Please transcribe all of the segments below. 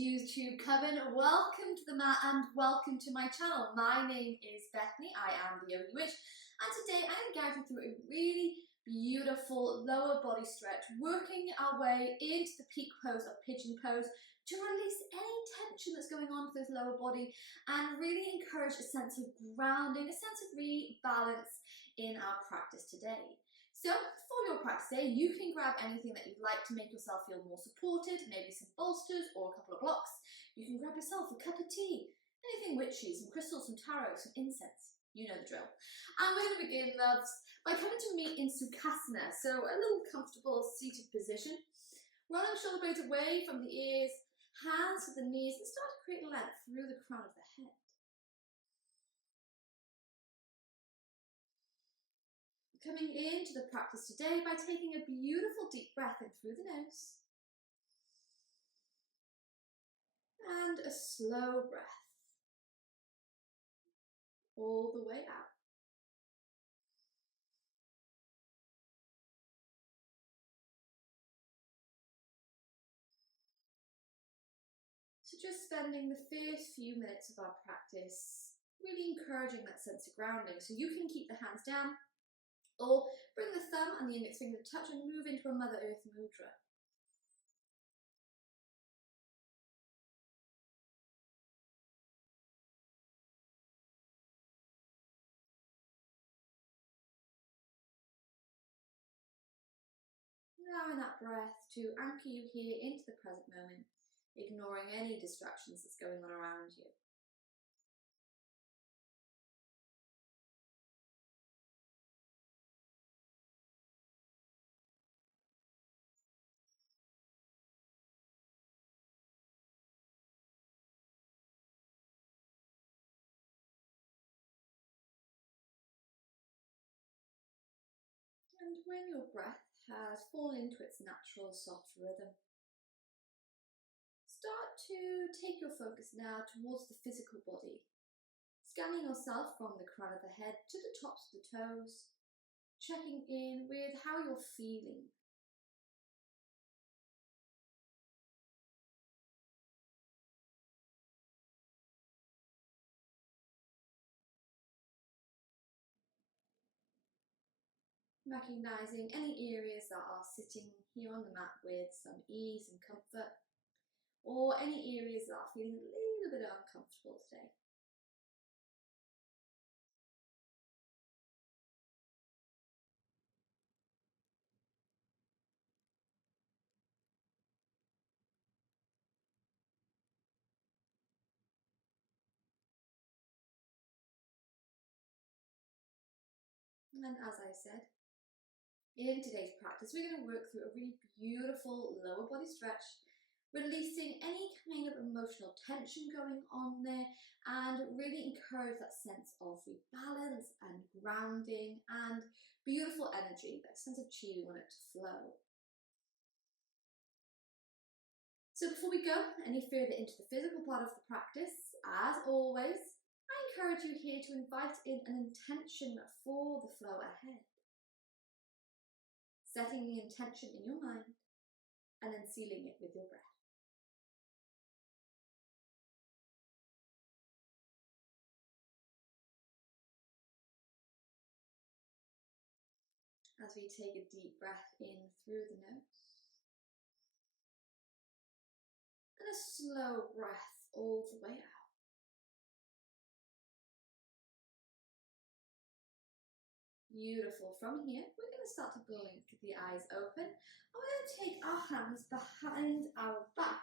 YouTube coven, welcome to the mat and welcome to my channel. My name is Bethany, I am the Yogi Witch, and today I'm going to guide you through a really beautiful lower body stretch, working our way into the peak pose of pigeon pose to release any tension that's going on with this lower body and really encourage a sense of grounding, a sense of rebalance in our practice today. So for your practice today, you can grab anything that you'd like to make yourself feel more supported, maybe some bolsters or a couple of blocks. You can grab yourself a cup of tea, anything witchy, some crystals, some tarot, some incense. You know the drill. And we're going to begin, loves, by coming to me in Sukhasana, so a little comfortable seated position. Rolling shoulder blades away from the ears, hands to the knees, and start to create length through the crown of the head. Coming into the practice today by taking a beautiful deep breath in through the nose and a slow breath all the way out. So just spending the first few minutes of our practice really encouraging that sense of grounding. So you can keep the hands down, or bring the thumb and the index finger to touch and move into a Mother Earth mudra. Allowing that breath to anchor you here into the present moment, ignoring any distractions that's going on around you. And when your breath has fallen into its natural soft rhythm, start to take your focus now towards the physical body, scanning yourself from the crown of the head to the tops of the toes, checking in with how you're feeling. Recognizing any areas that are sitting here on the mat with some ease and comfort, or any areas that are feeling a little bit uncomfortable today. And as I said, in today's practice, we're going to work through a really beautiful lower body stretch, releasing any kind of emotional tension going on there and really encourage that sense of rebalance and grounding and beautiful energy, that sense of chi we want it to flow. So before we go any further into the physical part of the practice, as always, I encourage you here to invite in an intention for the flow ahead. Setting the intention in your mind and then sealing it with your breath. As we take a deep breath in through the nose and a slow breath all the way out. Beautiful. From here, we're going to start to blink the eyes open, and we're going to take our hands behind our back.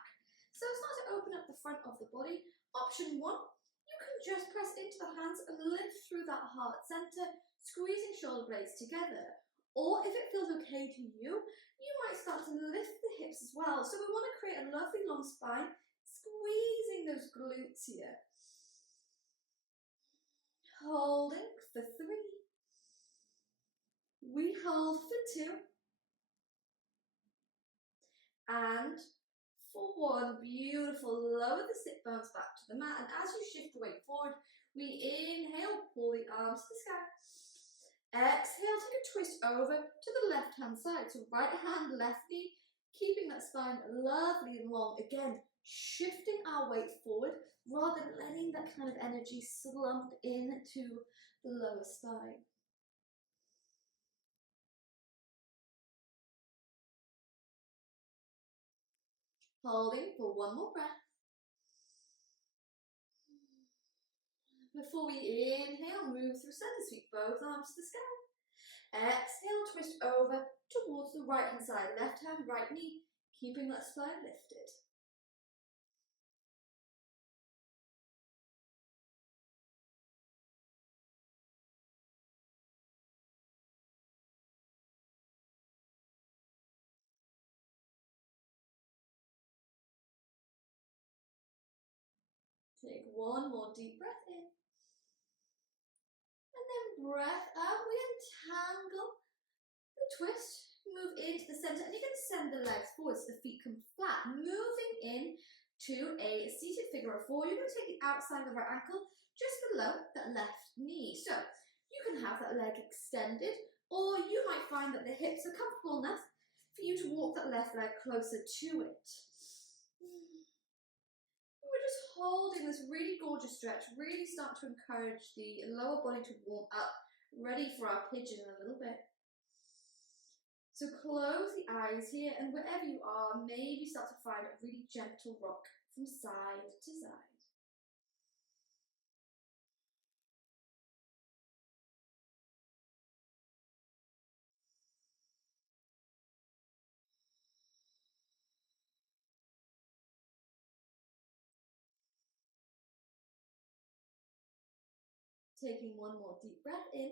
So start to open up the front of the body. Option 1, you can just press into the hands and lift through that heart center, squeezing shoulder blades together. Or if it feels okay to you, you might start to lift the hips as well. So we want to create a lovely long spine, squeezing those glutes here. Holding for 3. We hold for 2. And for 1. Beautiful. Lower the sit bones back to the mat. And as you shift the weight forward, we inhale, pull the arms to the sky. Exhale, take a twist over to the left hand side. So right hand, left knee, keeping that spine lovely and long. Again, shifting our weight forward rather than letting that kind of energy slump into the lower spine. Holding for one more breath. Before we inhale, move through center, sweep both arms to the sky. Exhale, twist over towards the right hand side, left hand, right knee, keeping that spine lifted. Take one more deep breath in. And then breath out, we untangle the twist, move into the center, and you're going to send the legs forward so the feet come flat, moving in to a seated figure of four. You're going to take the outside of the right ankle just below that left knee. So you can have that leg extended, or you might find that the hips are comfortable enough for you to walk that left leg closer to it. We're just holding this really gorgeous stretch, really start to encourage the lower body to warm up, ready for our pigeon in a little bit. So close the eyes here, and wherever you are, maybe start to find a really gentle rock from side to side. Taking one more deep breath in.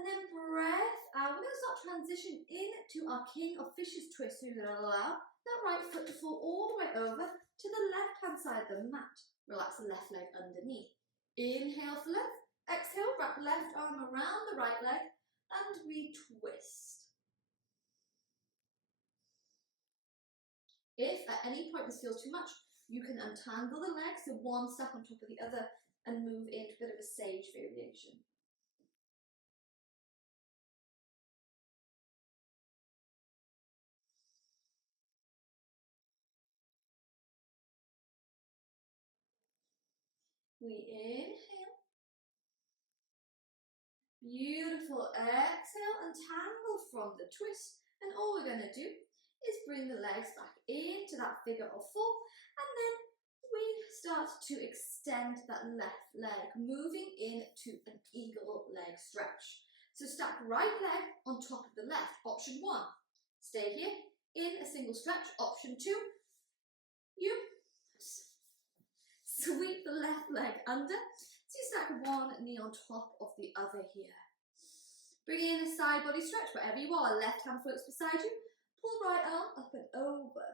And then breath out. We're going to start transition into our King of Fishes twist. So you're going to allow that right foot to fall all the way over to the left-hand side of the mat. Relax the left leg underneath. Inhale for left. Exhale, wrap left arm around the right leg, and we twist. If at any point this feels too much, you can untangle the legs, so one step on top of the other, and move into a bit of a sage variation. We inhale. Beautiful. Exhale, untangle from the twist. And all we're going to do is bring the legs back into that figure of four. And then we start to extend that left leg, moving into an eagle leg stretch. So stack right leg on top of the left. Option one, stay here in a single stretch. Option two, you sweep the left leg under. So you stack one knee on top of the other here. Bring in a side body stretch wherever you are. Left hand floats beside you. Pull right arm up and over.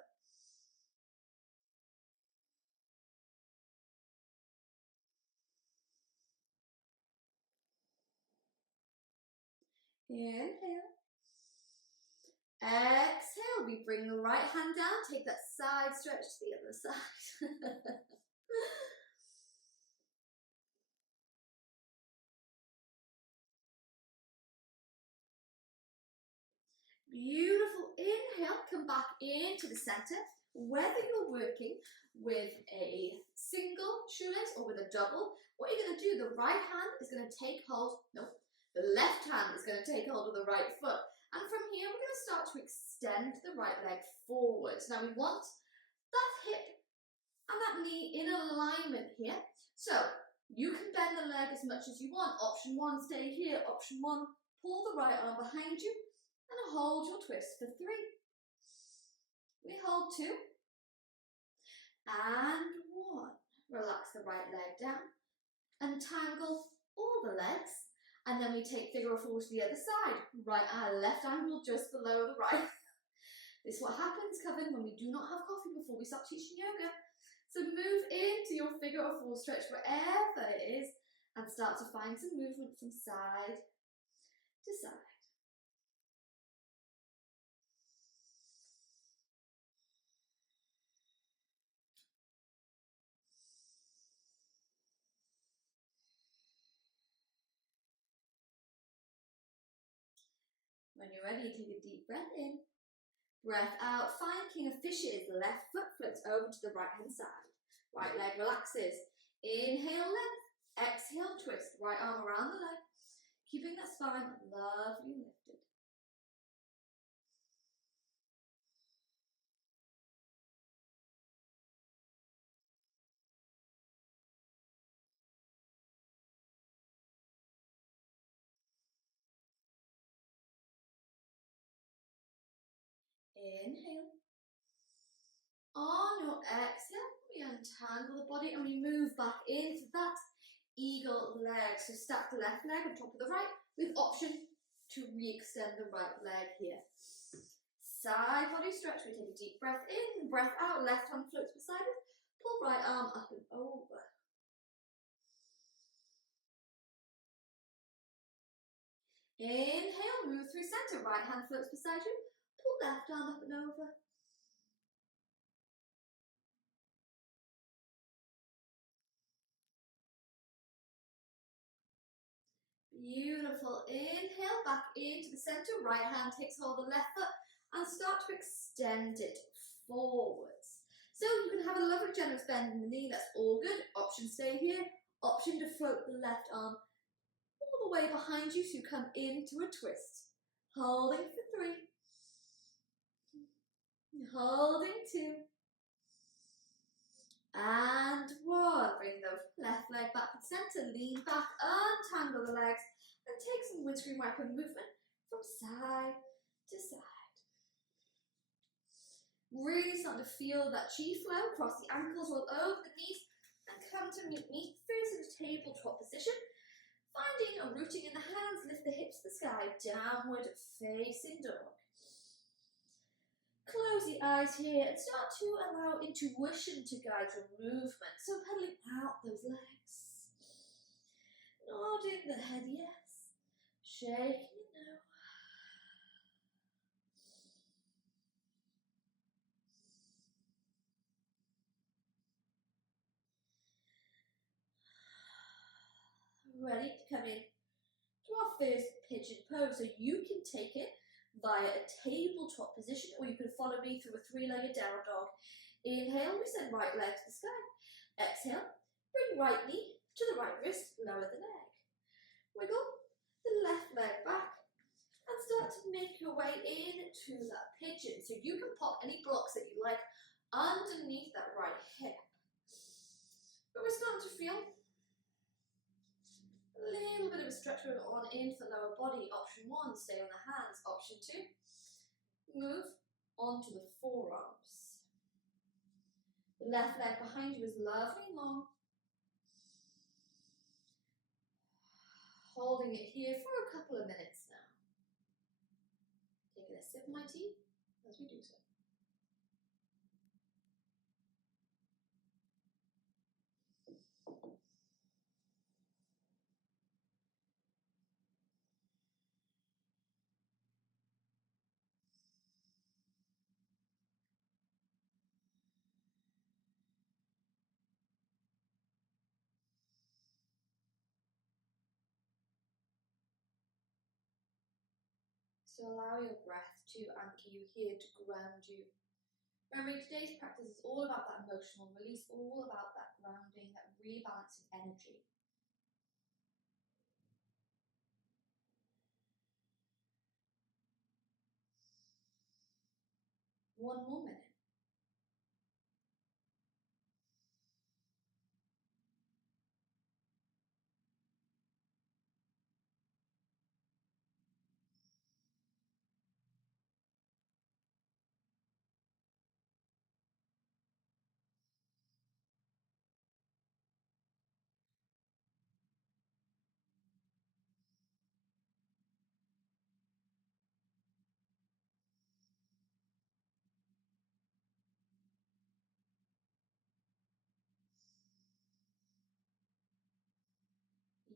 Inhale. Exhale. We bring the right hand down. Take that side stretch to the other side. Beautiful. Inhale, come back into the center. Whether you're working with a single shoelace or with a double, what you're going to do, the right hand is going to take hold, the left hand is going to take hold of the right foot. And from here, we're going to start to extend the right leg forward. Now we want that hip and that knee in alignment here. So you can bend the leg as much as you want. Option one, stay here. Option one, pull the right arm behind you. And hold your twist for three. We hold two. And one. Relax the right leg down. Untangle all the legs. And then we take figure of four to the other side. Right left angle just below the right. This is what happens, Coven, when we do not have coffee before we start teaching yoga. So move into your figure of four stretch wherever it is. And start to find some movement from side to side. When you're ready, take a deep breath in. Breath out, find King of Fishes. Left foot flips over to the right hand side. Right leg relaxes. Inhale, length. Exhale, twist. Right arm around the leg. Keeping that spine lovely lifted. Inhale. On your exhale, we untangle the body and we move back into that eagle leg. So stack the left leg on top of the right with option to re-extend the right leg here. Side body stretch. We take a deep breath in, breath out. Left hand floats beside it. Pull right arm up and over. Inhale, move through center. Right hand floats beside you. Pull left arm up and over. Beautiful. Inhale, back into the center. Right hand takes hold of the left foot and start to extend it forwards. So you can have a lovely generous bend in the knee. That's all good. Option stay here. Option to float the left arm all the way behind you so you come into a twist. Holding for 3. Holding 2. And 1. Bring the left leg back to the center. Lean back, untangle the legs, and take some windscreen wiper movement from side to side. Really start to feel that chi flow across the ankles, roll over the knees, and come to meet me first in a tabletop position. Finding a rooting in the hands, lift the hips to the sky, downward facing dog. Close the eyes here and start to allow intuition to guide your movement. So pedaling out those legs. Nodding the head yes. Shaking it no. Ready to come in to our first pigeon pose. So you can take it via a tabletop position, or you can follow me through a 3-legged down dog. Inhale, we send right leg to the sky. Exhale, bring right knee to the right wrist, lower the leg. Wiggle the left leg back and start to make your way into that pigeon. So you can pop any blocks that you like underneath that right hip. But we're starting to feel a little bit of a stretch going on into the lower body. Option 1, stay on the hands. Option 2, move onto the forearms. The left leg behind you is lovely and long. Holding it here for a couple of minutes now. Taking a sip of my tea as we do so. So allow your breath to anchor you here, to ground you. Remember, today's practice is all about that emotional release, all about that grounding, that rebalancing energy. One more minute.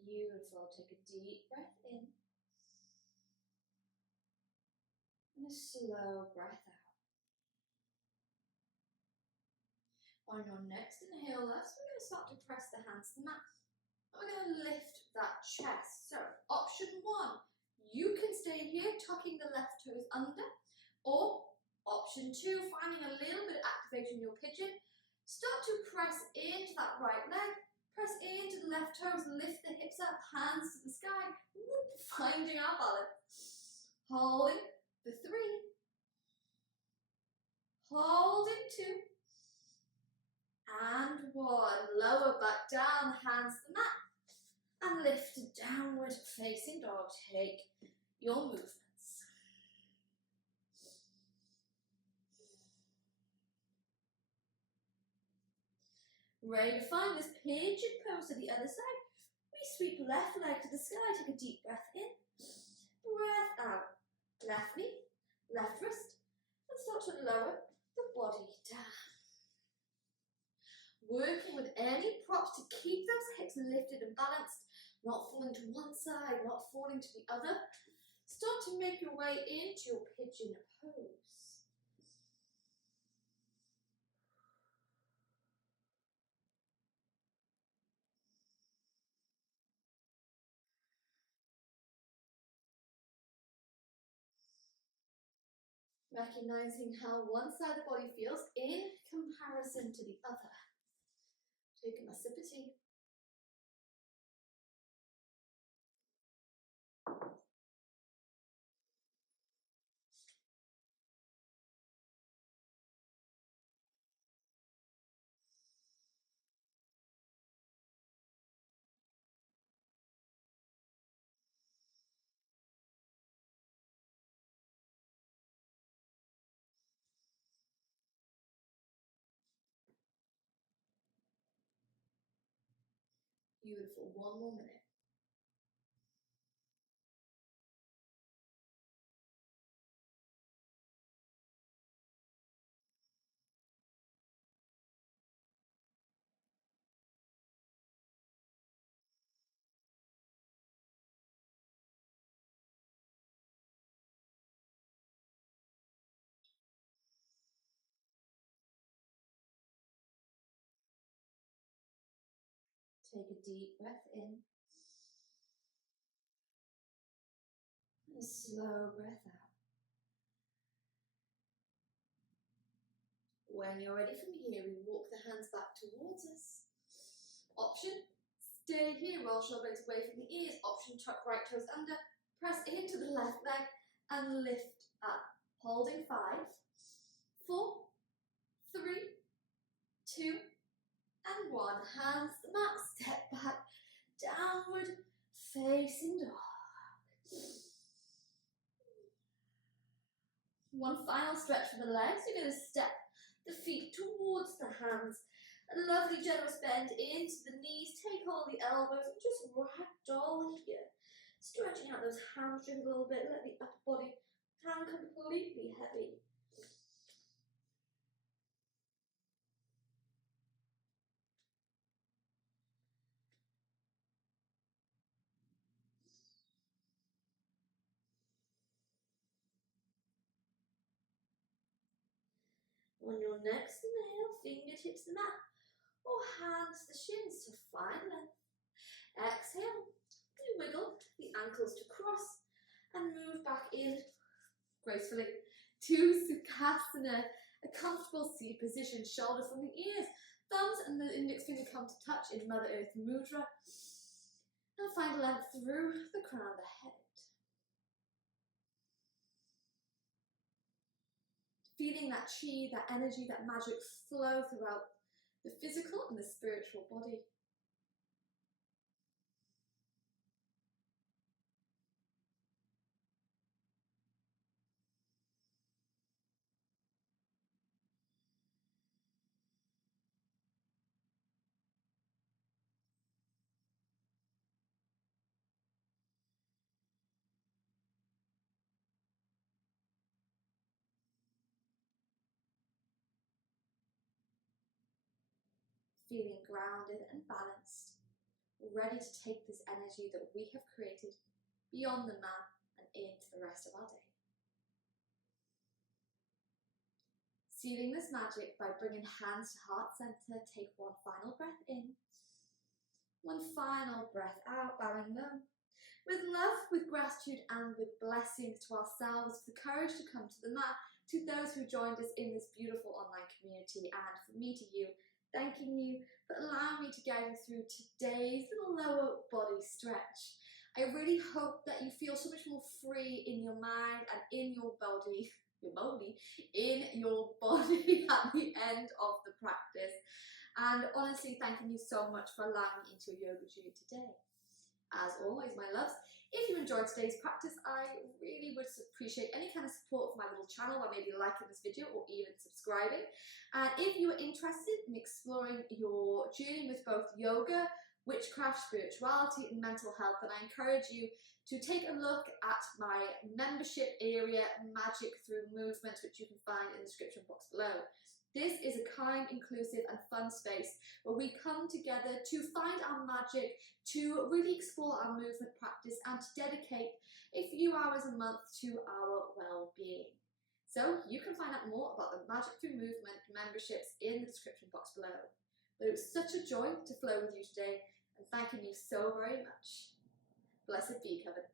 Beautiful. Take a deep breath in and a slow breath out. On your next inhale, we're going to start to press the hands to the mat. And we're going to lift that chest. So, option 1, you can stay here, tucking the left toes under, or Option 2, finding a little bit of activation in your pigeon. Start to press into that right leg. Press into the left toes, lift the hips up, hands to the sky. Finding our balance. Holding for 3. Holding 2. And 1. Lower back down, hands to the mat. And lift downward facing dog. Take your movements. Ready to find this pigeon pose to the other side. We sweep left leg to the sky. Take a deep breath in. Breath out. Left knee, left wrist. And start to lower the body down. Working with any props to keep those hips lifted and balanced. Not falling to one side, not falling to the other. Start to make your way into your pigeon pose. Recognizing how one side of the body feels in comparison to the other. Taking a sip of tea. Beautiful. 1 more minute. Take a deep breath in. And a slow breath out. When you're ready from here, we walk the hands back towards us. Option, stay here, roll shoulder blades away from the ears. Option, tuck right toes under, press into the left leg and lift up. Holding 5, 4, 3, 2, and 1. Hands to the mat, step back, downward facing dog. One final stretch for the legs. You're going to step the feet towards the hands. A lovely generous bend into the knees. Take hold of the elbows and just ragdoll here. Stretching out those hamstrings a little bit. Let the upper body hang completely heavy. On your next inhale, fingertips the mat or hands to the shins to find length. Exhale, you wiggle the ankles to cross and move back in gracefully to Sukhasana, a comfortable seated position, shoulders from the ears, thumbs and the index finger come to touch in Mother Earth Mudra, and find length through the crown of the head. Feeling that chi, that energy, that magic flow throughout the physical and the spiritual body. Feeling grounded and balanced, ready to take this energy that we have created beyond the mat and into the rest of our day. Sealing this magic by bringing hands to heart center, take one final breath in, one final breath out, bowing low. With love, with gratitude and with blessings to ourselves, for the courage to come to the mat, to those who joined us in this beautiful online community, and for me to you, thanking you for allowing me to guide you through today's little lower body stretch. I really hope that you feel so much more free in your mind and in your body, in your body at the end of the practice. And honestly, thanking you so much for allowing me into your yoga journey today. As always, my loves, if you enjoyed today's practice, I really would appreciate any kind of support for my little channel by maybe liking this video or even subscribing. And if you are interested in exploring your journey with both yoga, witchcraft, spirituality and mental health, then I encourage you to take a look at my membership area, Magic Through Movement, which you can find in the description box below. This is a kind, inclusive and fun space where we come together to find our magic, to really explore our movement practice and to dedicate a few hours a month to our well-being. So you can find out more about the Magic Through Movement memberships in the description box below. But it was such a joy to flow with you today, and thanking you so very much. Blessed be, Kevin.